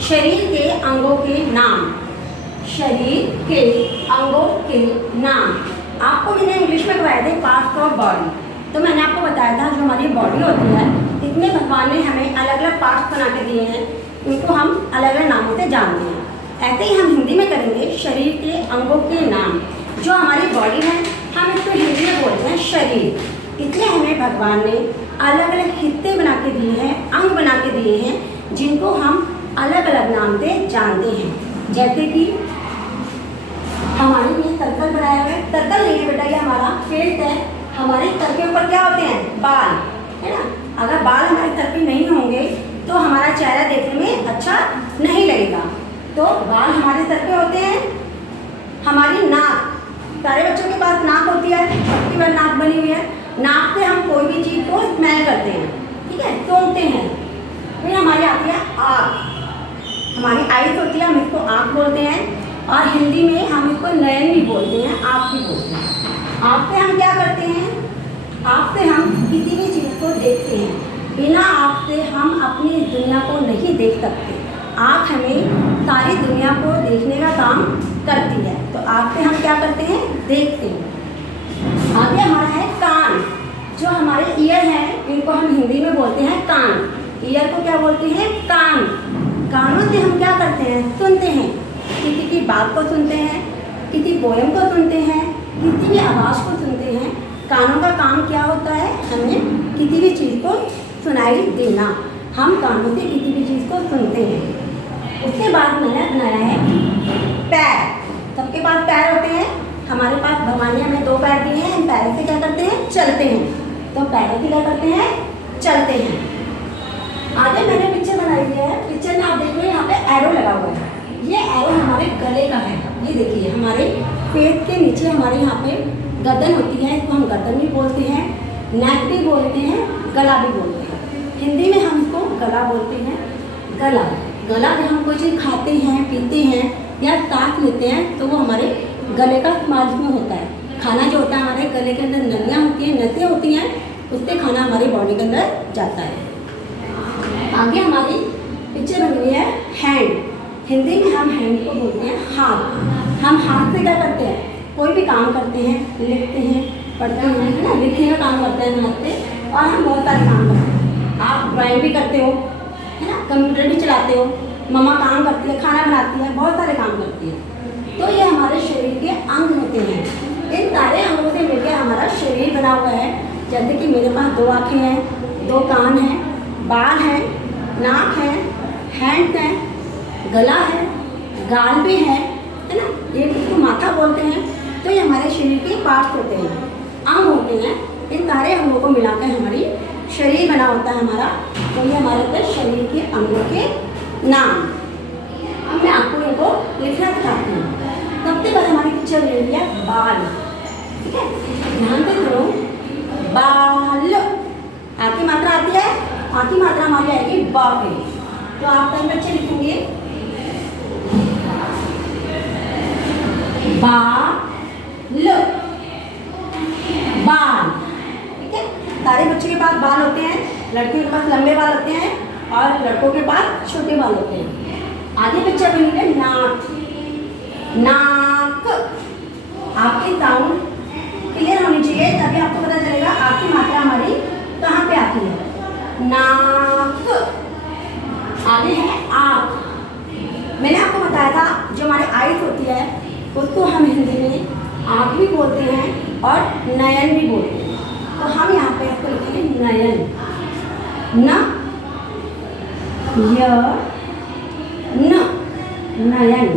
शरीर के अंगों के नाम। शरीर के अंगों के नाम। आपको मैंने इंग्लिश में करवाए थे पार्ट्स ऑफ बॉडी। तो मैंने आपको बताया था जो हमारी बॉडी होती है, इसमें भगवान ने हमें अलग अलग पार्ट्स बना के दिए हैं, उनको हम अलग अलग नामों से जानते हैं। ऐसे ही हम हिंदी में करेंगे शरीर के अंगों के नाम। जो हमारी बॉडी है हम इसको हिंदी में बोलते हैं शरीर। इसलिए हमें भगवान ने अलग अलग हिस्से बना के दिए हैं, अंग बना के दिए हैं, जिनको हम अलग अलग नाम से जानते हैं। जैसे कि हमारे लिए सर्कल बनाया हुआ है, सर्कल नहीं है बेटा, ये हमारा फेस है। हमारे सर के ऊपर क्या होते हैं? बाल, है ना। अगर बाल हमारे सर पे नहीं होंगे तो हमारा चेहरा देखने में अच्छा नहीं लगेगा। तो बाल हमारे सर पे होते हैं। हमारी नाक, सारे बच्चों के पास नाक होती है, सबकी बार नाक बनी हुई है। नाक से हम कोई भी चीज़ को स्मेल करते हैं, ठीक है, सूंघते हैं। फिर हमारी आती है आँख, हमारी आइज होती है, हम इसको आँख बोलते हैं। और हिंदी में हम इसको नयन भी बोलते हैं, आँख भी बोलते हैं। आँख से हम क्या करते हैं? आँख से हम किसी भी चीज़ को देखते हैं। बिना आँख से हम अपनी दुनिया को नहीं देख सकते। आँख हमें सारी दुनिया को देखने का काम करती है। तो आँख से हम क्या करते हैं? देखते हैं। आगे हमारा है कान। जो हमारे ईयर हैं इनको हम हिंदी में बोलते हैं कान। ईयर को क्या बोलते हैं? कान। कानों से हम क्या करते हैं? सुनते हैं। किसी की बात को सुनते हैं, किसी पोयम को सुनते हैं, किसी भी आवाज़ को सुनते हैं। कानों का काम क्या होता है? हमें किसी भी चीज़ को सुनाई देना। हम कानों से किसी भी चीज़ को सुनते हैं। उसके बाद मैंने बनाया है पैर। सबके पास पैर होते हैं। हमारे पास भगवान ने हमें 2 पैर दिए हैं। हम पैरों से क्या करते हैं? चलते हैं। तो पैरों से क्या करते हैं? चलते हैं। आगे मैंने पिक्चर बनाई है। पिक्चर में आप देख रहे हैं यहाँ पे एरो लगा हुआ है। ये एरो हमारे गले का है। ये देखिए, हमारे पेट के नीचे हमारे यहाँ पे गर्दन होती है, इसको हम गर्दन भी बोलते हैं, नेक भी बोलते हैं, गला भी बोलते हैं। हिंदी में हम इसको गला बोलते हैं। गला, गला जब हम कोई चीज़ खाते हैं, पीते हैं या सांस लेते हैं तो वो हमारे गले का इस्तेमाल इसमें होता है। खाना जो होता है हमारे गले के अंदर नलियाँ होती हैं, नसें होती हैं, उससे खाना हमारी बॉडी के अंदर जाता है। आगे हमारी पिक्चर बनी हुई है हैंड। हिंदी में हम हैंड को बोलते हैं हाथ। हम हाथ से क्या करते हैं? कोई भी काम करते हैं, लिखते हैं, पढ़ते हैं, है ना, लिखने का काम करते हैं हाथ से। और हम बहुत सारे काम करते हैं। आप ड्राइंग भी करते हो, है ना, कंप्यूटर भी चलाते हो, मम्मा काम करती है, खाना बनाती है, बहुत सारे काम करती है। तो ये हमारे शरीर के अंग होते हैं। इन सारे अंगों से मिलकर हमारा शरीर बना हुआ है। जैसे कि मेरे पास 2 आँखें हैं, 2 कान हैं, बाल हैं, नाक है, हैंड है, गला है, गाल भी है ना, ये इसको माथा बोलते हैं। तो ये हमारे शरीर के पार्ट्स होते हैं, अंग होते हैं। इन सारे अंगों को मिलाकर हमारी शरीर बना होता है हमारा। तो ये हमारे पे शरीर के अंगों के नाम। अब मैं आपको इनको लिखना सिखाती हूँ। सबसे पहले हमारी पिक्चर ले लिया बाल, ठीक है, ध्यान से सुनो। बाल, आ की मात्रा आती है, आ की मात्रा हमारी आएगी बा पे। तो आप कहीं बच्चे लिखेंगे बाल, बाल, ठीक है। सारे बच्चों के पास बाल होते हैं। लड़कियों के पास लंबे बाल होते हैं और लड़कों के पास छोटे बाल होते हैं। आगे पिक्चर बनी है नाक। नाक, आपकी साउंड क्लियर होनी चाहिए, तभी आपको पता चलेगा आपकी मात्रा हमारी कहाँ पे आती है। नाक। आगे है आँख। मैंने आपको बताया था जो हमारी आइज होती है उसको हम हिंदी में आँख भी बोलते हैं और नयन भी बोलते हैं। तो हम यहाँ पे इसको लिखेंगे नयन। न य न, नयन।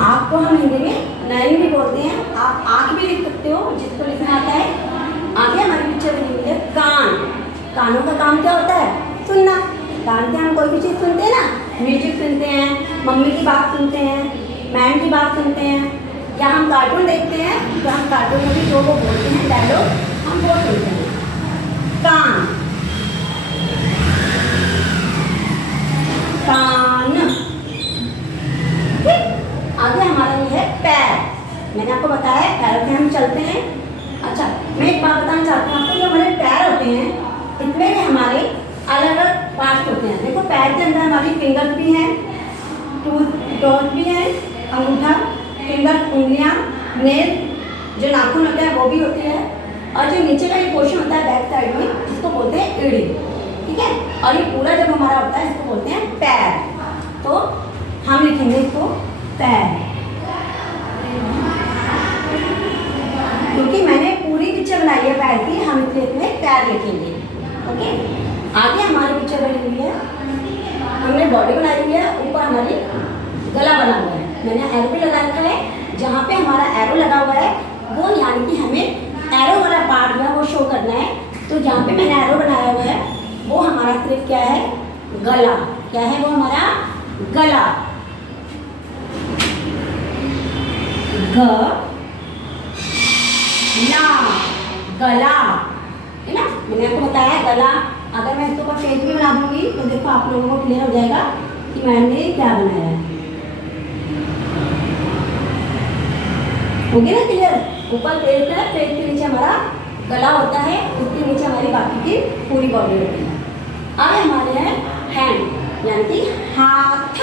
आँख को हम हिंदी में नयन भी बोलते हैं। आप आँख भी लिख सकते हो जिसको लिखना आता है। आगे हमारी पिक्चर बनी हुई है कान। कानों का काम क्या होता है? सुनना। कान से हम कोई भी चीज़ सुनते हैं ना, म्यूजिक सुनते हैं, मम्मी की बात सुनते हैं, मैम की बात सुनते हैं, या हम कार्टून देखते हैं तो हम कार्टून में भी जो वो बोलते हैं डायलॉग हम वो सुनते हैं। कान, कान। आगे हमारा ये है पैर। मैंने आपको बताया है पैरों से हम चलते हैं। अच्छा, मैं एक बात बताना चाहती हूँ आपको। जो हमारे पैर होते हैं इसमें भी हमारे अलग अलग पार्ट्स होते हैं। देखो पैर के अंदर हमारी फिंगर्स भी हैं, टोज भी हैं, अंगूठा, फिंगर, उंगलियां, नेल, जो नाखून होता है वो भी होती है, और जो नीचे का ये पोर्शन होता है बैक साइड में, इसको बोलते हैं एड़ी। ठीक है, और ये पूरा जब हमारा होता है इसको बोलते हैं पैर। तो हम लिखेंगे इसको पैर, क्योंकि मैंने पूरी पिक्चर बनाई है पैर की, हम इसमें पैर लिखेंगे। ओके, आगे हमारी पिक्चर बनी हुई है, हमने बॉडी बनाई हुई है, ऊपर हमारी गला बना हुआ है। मैंने एरो भी लगा रखा है, जहाँ पे हमारा एरो लगा हुआ है वो यानी कि हमें एरो वाला पार्ट जो है वो शो करना है। तो जहाँ पे मैंने एरो बनाया हुआ है वो हमारा सिर्फ क्या है, गला। क्या है वो हमारा गला, गला, है ना। मैंने आपको बताया गला। अगर मैं इसके ऊपर पेज भी बना दूंगी तो देखो आप लोगों को क्लियर हो जाएगा कि मैंने क्या बनाया है। हो गया ना क्लियर। ऊपर पेज है, पेज के नीचे हमारा गला होता है, उसके नीचे हमारी बाकी की पूरी बॉडी होती है। आगे हमारे हैं हैंड यानी कि हाथ।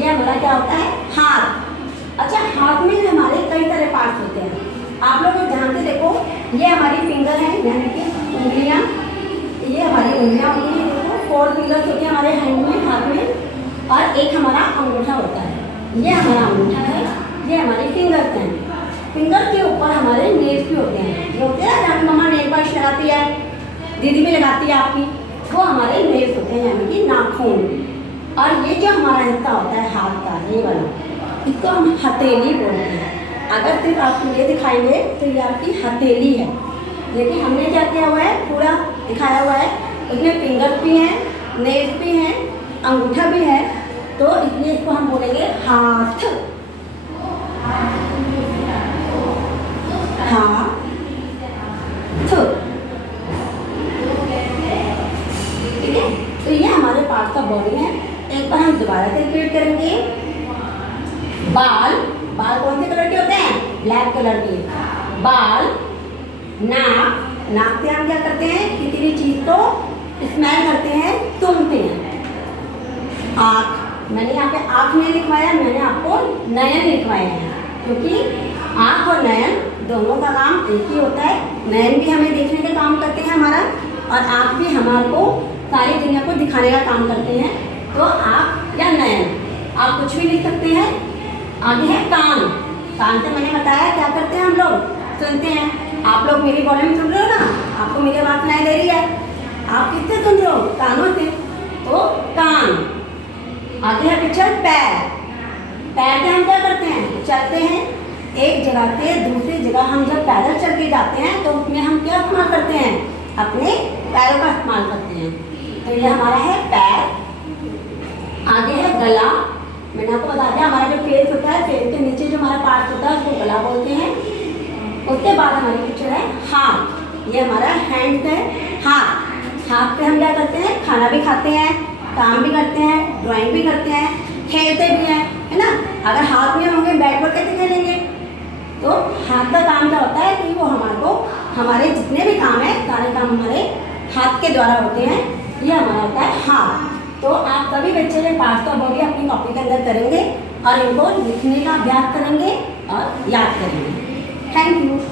ये हमारा क्या होता है, हाथ। अच्छा, हाथ में हमारे कई तरह पार्ट्स होते हैं, आप लोग ध्यान से देखो। ये हमारी फिंगर है यानी कि उंगलियां, ये हमारी उंगलियां होती हैं। देखो 4 फिंगर्स होती हैं हमारे हैंड में, हाथ में, और एक हमारा अंगूठा होता है। ये हमारा अंगूठा है, ये हमारी फिंगर्स हैं। फिंगर के ऊपर हमारे नेल्स भी होते हैं, ये होते हैं जहाँ मम्मा नेल पॉलिश लगाती है, दीदी भी लगाती है आपकी, वो हमारे नेल्स होते हैं यानी कि नाखून। और ये जो हमारा हिस्सा होता है हाथ का, ये वाला, इसको हम हथेली बोलते हैं। अगर सिर्फ आपको ये दिखाएंगे तो ये आपकी हथेली है, लेकिन हमने क्या किया हुआ है, पूरा दिखाया हुआ है। उसमें फिंगर्स भी हैं, नेल्स भी हैं, अंगूठा भी है, तो इसलिए इसको हम बोलेंगे हाथ। हाथ, ठीक है। तो ये हमारे पार्ट का बॉडी है। एक बार हम दोबारा से रिपीट करेंगे। बाल, बाल कौन से कलर के होते हैं, ब्लैक कलर के बाल। नाक, नाक से हम क्या करते हैं, किसी भी चीज को स्मेल करते हैं, सूंघते हैं। आँख, मैंने यहाँ पे आँख नहीं लिखवाया, मैंने आपको नयन लिखवाया है, क्योंकि आँख और नयन दोनों का काम एक ही होता है। नयन भी हमें देखने का काम करते हैं हमारा, और आँख भी हमारे को सारी दुनिया को दिखाने का काम करते हैं। तो आँख या नयन, आप कुछ भी लिख सकते हैं। आगे है कान। कान से मैंने बताया क्या करते हैं हम लोग, सुनते हैं। आप लोग मेरी बॉडी में सुन रहे हो ना, आपको मेरी आवाज़ सुनाई दे रही है, आप किससे सुन रहे हो, कानों से। तो कान। आगे है पिक्चर पैर। पैर से हम क्या करते हैं, चलते हैं एक जगह से दूसरी जगह। हम जब पैदल चल के जाते हैं तो उसमें हम क्या इस्तेमाल करते हैं, अपने पैरों का इस्तेमाल करते हैं। तो ये हमारा है पैर। आगे है गला। मैंने आपको बता दिया हमारा जो फेस होता है, फेस के नीचे जो हमारा पार्ट होता है उसको गला बोलते हैं। उसके बाद हमारी पिक्चर है हाथ। ये हमारा हैंड है, हाथ। हाथ से हम क्या करते हैं, खाना भी खाते हैं, काम भी करते हैं, ड्राइंग भी करते हैं, खेलते भी हैं, है ना। अगर हाथ में होंगे बैट बॉल कैसे खेलेंगे। तो हाथ का काम क्या होता है कि वो हमारे को, हमारे जितने भी काम है सारे काम हमारे हाथ के द्वारा होते हैं। ये हमारा होता है हाथ। तो आप सभी बच्चे ने पार्ट्स ऑफ बॉडी अपनी कॉपी के अंदर करेंगे और इनको लिखने का अभ्यास करेंगे और याद करेंगे। Thank you.